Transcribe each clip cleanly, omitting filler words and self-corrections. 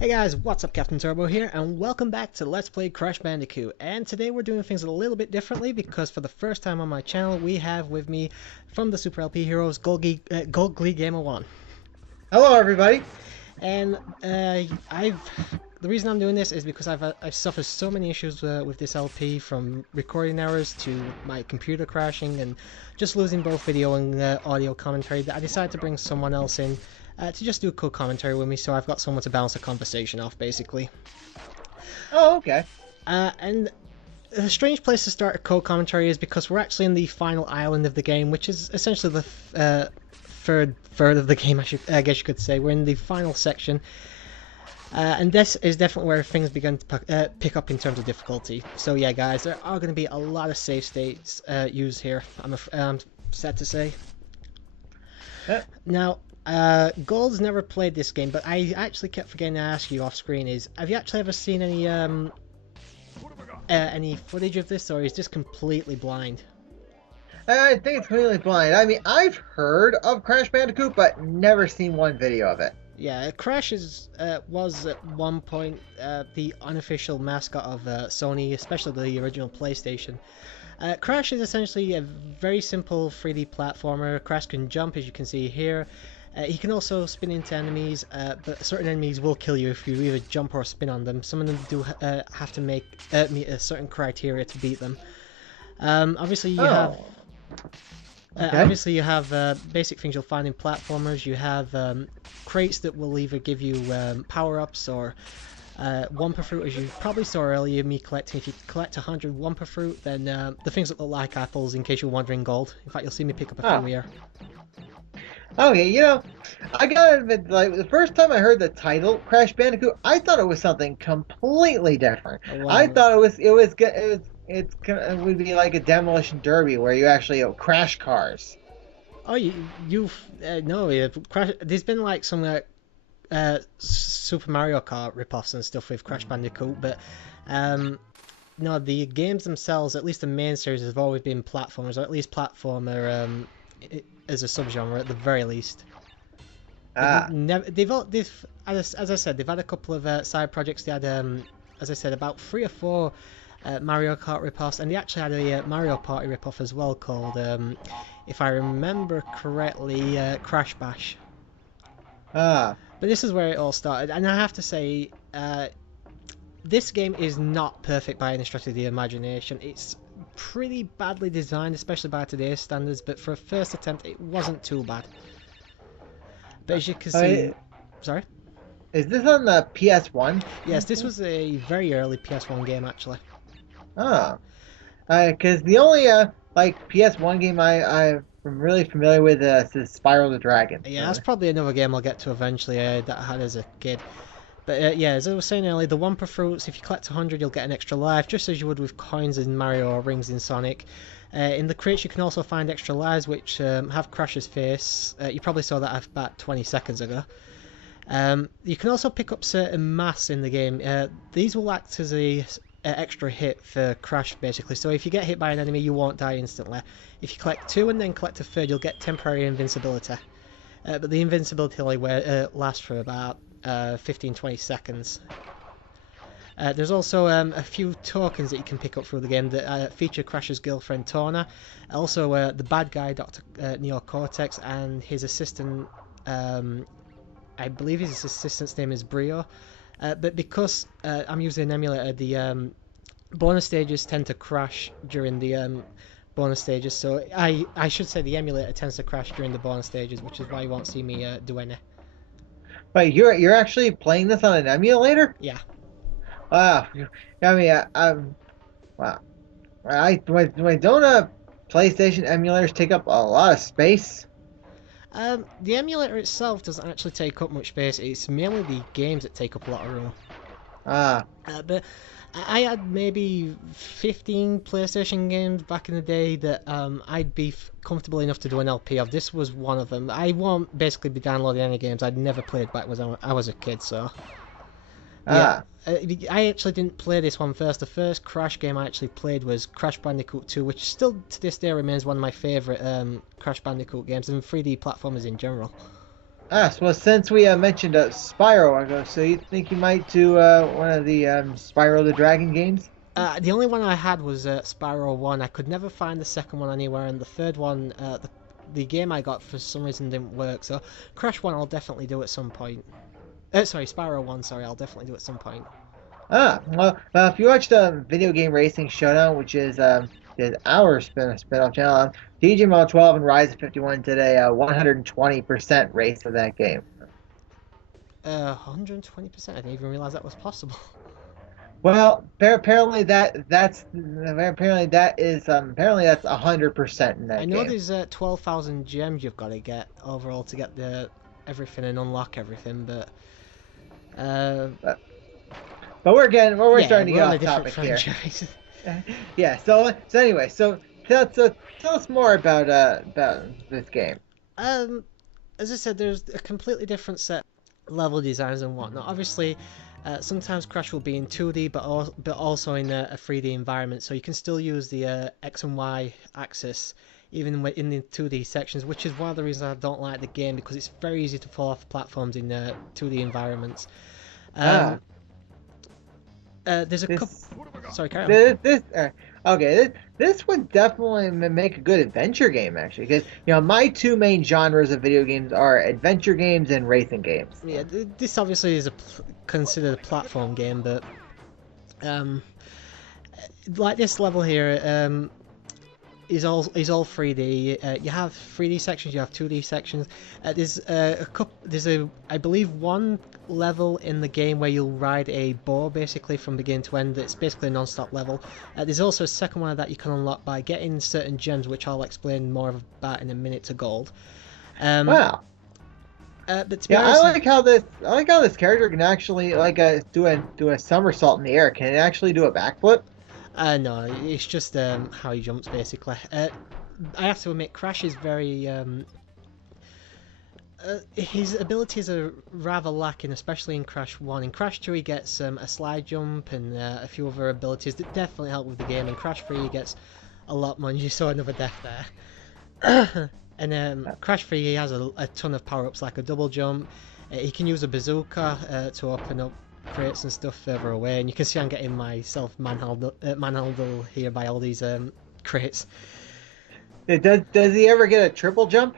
Hey guys, what's up? CaptainTurbo here, and welcome back to Let's Play Crash Bandicoot. And today we're doing things a little bit differently because for the first time on my channel, we have with me from the Super LP Heroes, Gold Glee Gamer 1. Hello, everybody. And the reason I'm doing this is because I've suffered so many issues with this LP, from recording errors to my computer crashing and just losing both video and audio commentary, that I decided to bring someone else in to just do a co-commentary with me, so I've got someone to bounce a conversation off, basically. Oh, okay. And a strange place to start a co-commentary is because we're actually in the final island of the game, which is essentially the third of the game, I guess you could say. We're in the final section, and this is definitely where things begin to pick up in terms of difficulty. So yeah, guys, there are going to be a lot of save states used here, I'm sad to say. Now, Gold's never played this game, but I actually kept forgetting to ask you off screen have you actually ever seen any footage of this, or is this completely blind? I think it's completely blind. I mean, I've heard of Crash Bandicoot, but never seen one video of it. Yeah, Crash was at one point the unofficial mascot of Sony, especially the original PlayStation. Crash is essentially a very simple 3D platformer. Crash can jump, as you can see here. He can also spin into enemies, but certain enemies will kill you if you either jump or spin on them. Some of them do have to meet a certain criteria to beat them. Obviously, you have... Okay. Obviously, you have basic things you'll find in platformers. You have crates that will either give you power-ups or Wumpa Fruit, as you probably saw earlier, me collecting. If you collect 100 Wumpa Fruit, then the things that look like apples, in case you're wondering, gold. In fact, you'll see me pick up a few here. Okay, I gotta admit, like, the first time I heard the title, Crash Bandicoot, I thought it was something completely different. I thought it would be like a demolition derby where you actually crash cars. Oh, no, Crash. There's been like some Super Mario Kart ripoffs and stuff with Crash Bandicoot, but no, the games themselves, at least the main series, have always been platformers, or at least platformer as a subgenre at the very least. As I said, they've had a couple of side projects. They had, as I said, about 3 or 4 Mario Kart ripoffs, and they actually had a Mario Party ripoff as well called, if I remember correctly, Crash Bash. But this is where it all started, and I have to say, this game is not perfect by any stretch of the imagination. It's pretty badly designed, especially by today's standards, but for a first attempt, it wasn't too bad. But as you can see... Sorry? Is this on the PS1? Yes, this was a very early PS1 game, actually. Because the only, PS1 game I'm really familiar with is Spiral the Dragon. Yeah, that's probably another game I'll get to eventually that I had as a kid. But yeah, as I was saying earlier, the Wumpa Fruits, if you collect 100, you'll get an extra life, just as you would with coins in Mario or rings in Sonic. In the crates, you can also find extra lives, which have Crash's face. You probably saw that about 20 seconds ago. You can also pick up certain mass in the game. These will act as a extra hit for Crash, basically. So if you get hit by an enemy, you won't die instantly. If you collect 2 and then collect a third, you'll get temporary invincibility. But the invincibility only lasts for about 15-20 seconds. There's also a few tokens that you can pick up through the game that feature Crash's girlfriend Torna, also the bad guy Dr. Neo Cortex, and his assistant, I believe his assistant's name is Brio. But because I'm using an emulator, the bonus stages tend to crash during the bonus stages, so I should say the emulator tends to crash during the bonus stages, which is why you won't see me do any. Wait, you're actually playing this on an emulator? Yeah. Wow. I mean, wow. Don't PlayStation emulators take up a lot of space? The emulator itself doesn't actually take up much space. It's mainly the games that take up a lot of room. But I had maybe 15 PlayStation games back in the day that I'd be comfortable enough to do an LP of. This was one of them. I won't basically be downloading any games I'd never played back when I was a kid, so... Yeah, I actually didn't play this one first. The first Crash game I actually played was Crash Bandicoot 2, which still to this day remains one of my favourite Crash Bandicoot games, and 3D platformers in general. Well, since we mentioned Spyro ago, so you think you might do one of the Spyro the Dragon games? The only one I had was Spyro 1. I could never find the second one anywhere, and the third one, the game I got for some reason didn't work. So Crash 1 I'll definitely do at some point. Sorry, Spyro 1, sorry, I'll definitely do at some point. Well, if you watched Video Game Racing Showdown, which is our spin-off channel, DJ 12 and Rise of 51 today, 120% race of that game. 120%. I didn't even realize that was possible. Well, apparently that's 100% in I that know game. there's 12,000 gems you've got to get overall to get the everything and unlock everything, but uh, But we're yeah, starting to we're get on a off different topic here. franchise. Yeah. So anyway, tell us more about this game. um, as I said, there's a completely different set level designs and whatnot. Obviously, sometimes Crash will be in 2D, but also in a 3D environment, so you can still use the X and Y axis even in the 2D sections, which is one of the reasons I don't like the game because it's very easy to fall off platforms in 2D environments. Ah, Um, there's a couple. this Sorry, carry on. this okay. This would definitely make a good adventure game actually, because my two main genres of video games are adventure games and racing games. Yeah, this obviously is considered a platform game, but um, like this level here, is all 3D. You have 3D sections, you have 2D sections. There's I believe one level in the game where you'll ride a boar basically from beginning to end. It's basically a non-stop level. There's also a second one of that you can unlock by getting certain gems, which I'll explain more about in a minute, to gold. Um, Wow. but to be Yeah, honest, I like how this character can actually like do a somersault in the air. Can it actually do a backflip? no, it's just how he jumps basically. I have to admit, Crash is very his abilities are rather lacking, especially in Crash 1. In Crash 2 he gets a slide jump and a few other abilities that definitely help with the game. In Crash 3 he gets a lot more, and you saw another death there. And Crash 3 he has a ton of power-ups like a double jump. He can use a bazooka to open up crates and stuff further away, and you can see I'm getting myself manhandled here by all these crates. Does he ever get a triple jump?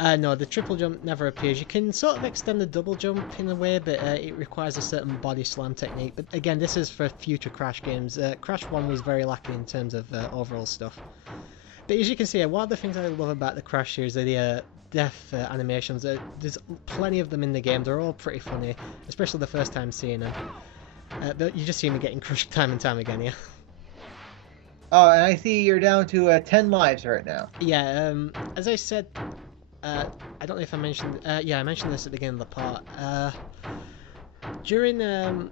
No, the triple jump never appears. You can sort of extend the double jump in a way, but it requires a certain body slam technique. But again, this is for future Crash games. Crash 1 was very lacking in terms of overall stuff. But as you can see, one of the things I love about the Crash series are the death animations. There's plenty of them in the game. They're all pretty funny, especially the first time seeing them. But you just see me getting crushed time and time again, yeah. Oh, and I see you're down to 10 lives right now. Yeah, as I said, I don't know if I mentioned. Yeah, I mentioned this at the beginning of the part. During I've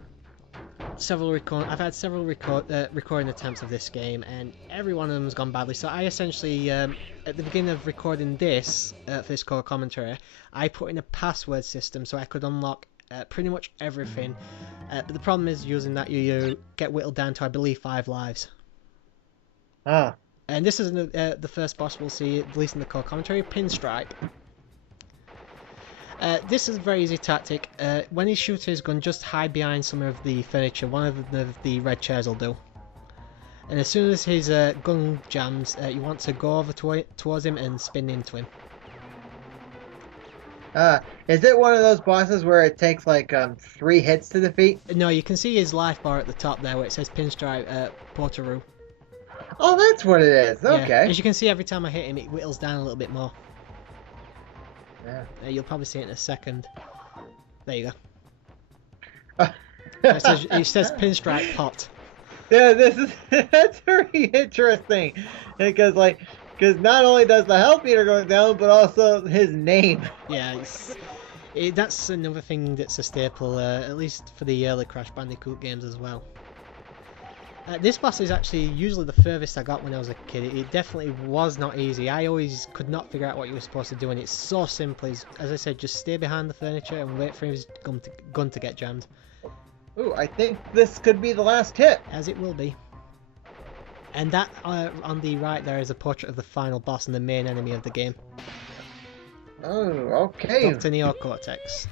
had several recording attempts of this game, and every one of them has gone badly. So I essentially, at the beginning of recording this for this core commentary, I put in a password system so I could unlock pretty much everything. But the problem is using that you get whittled down to, I believe, 5 lives. Ah. And this is the first boss we'll see, at least in the core commentary, Pinstripe. This is a very easy tactic. When he shoots his gun, just hide behind some of the furniture. One of the red chairs will do. And as soon as his gun jams, you want to go over towards him and spin into him. Is it one of those bosses where it takes like 3 hits to defeat? No, you can see his life bar at the top there where it says Pinstripe Portaroo. Oh, that's what it is. Okay. Yeah. As you can see, every time I hit him, it whittles down a little bit more. Yeah. You'll probably see it in a second. There you Uh, go. It says Pinstripe popped. Yeah, that's very interesting because not only does the health meter go down, but also his name. Yeah, that's another thing that's a staple, at least for the early Crash Bandicoot games as well. This boss is actually usually the furthest I got when I was a kid. It definitely was not easy. I always could not figure out what you were supposed to do, and it's so simple. As I said, just stay behind the furniture and wait for his gun to get jammed. Ooh, I think this could be the last hit. As it will be. And that on the right there is a portrait of the final boss and the main enemy of the game. Oh, okay. Dr. Neocortex.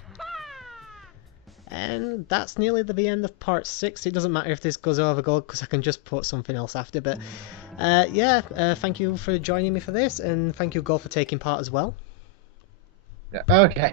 And that's nearly the end of part 6. It doesn't matter if this goes over gold because I can just put something else after. But thank you for joining me for this, and thank you, Gold, for taking part as well. Okay.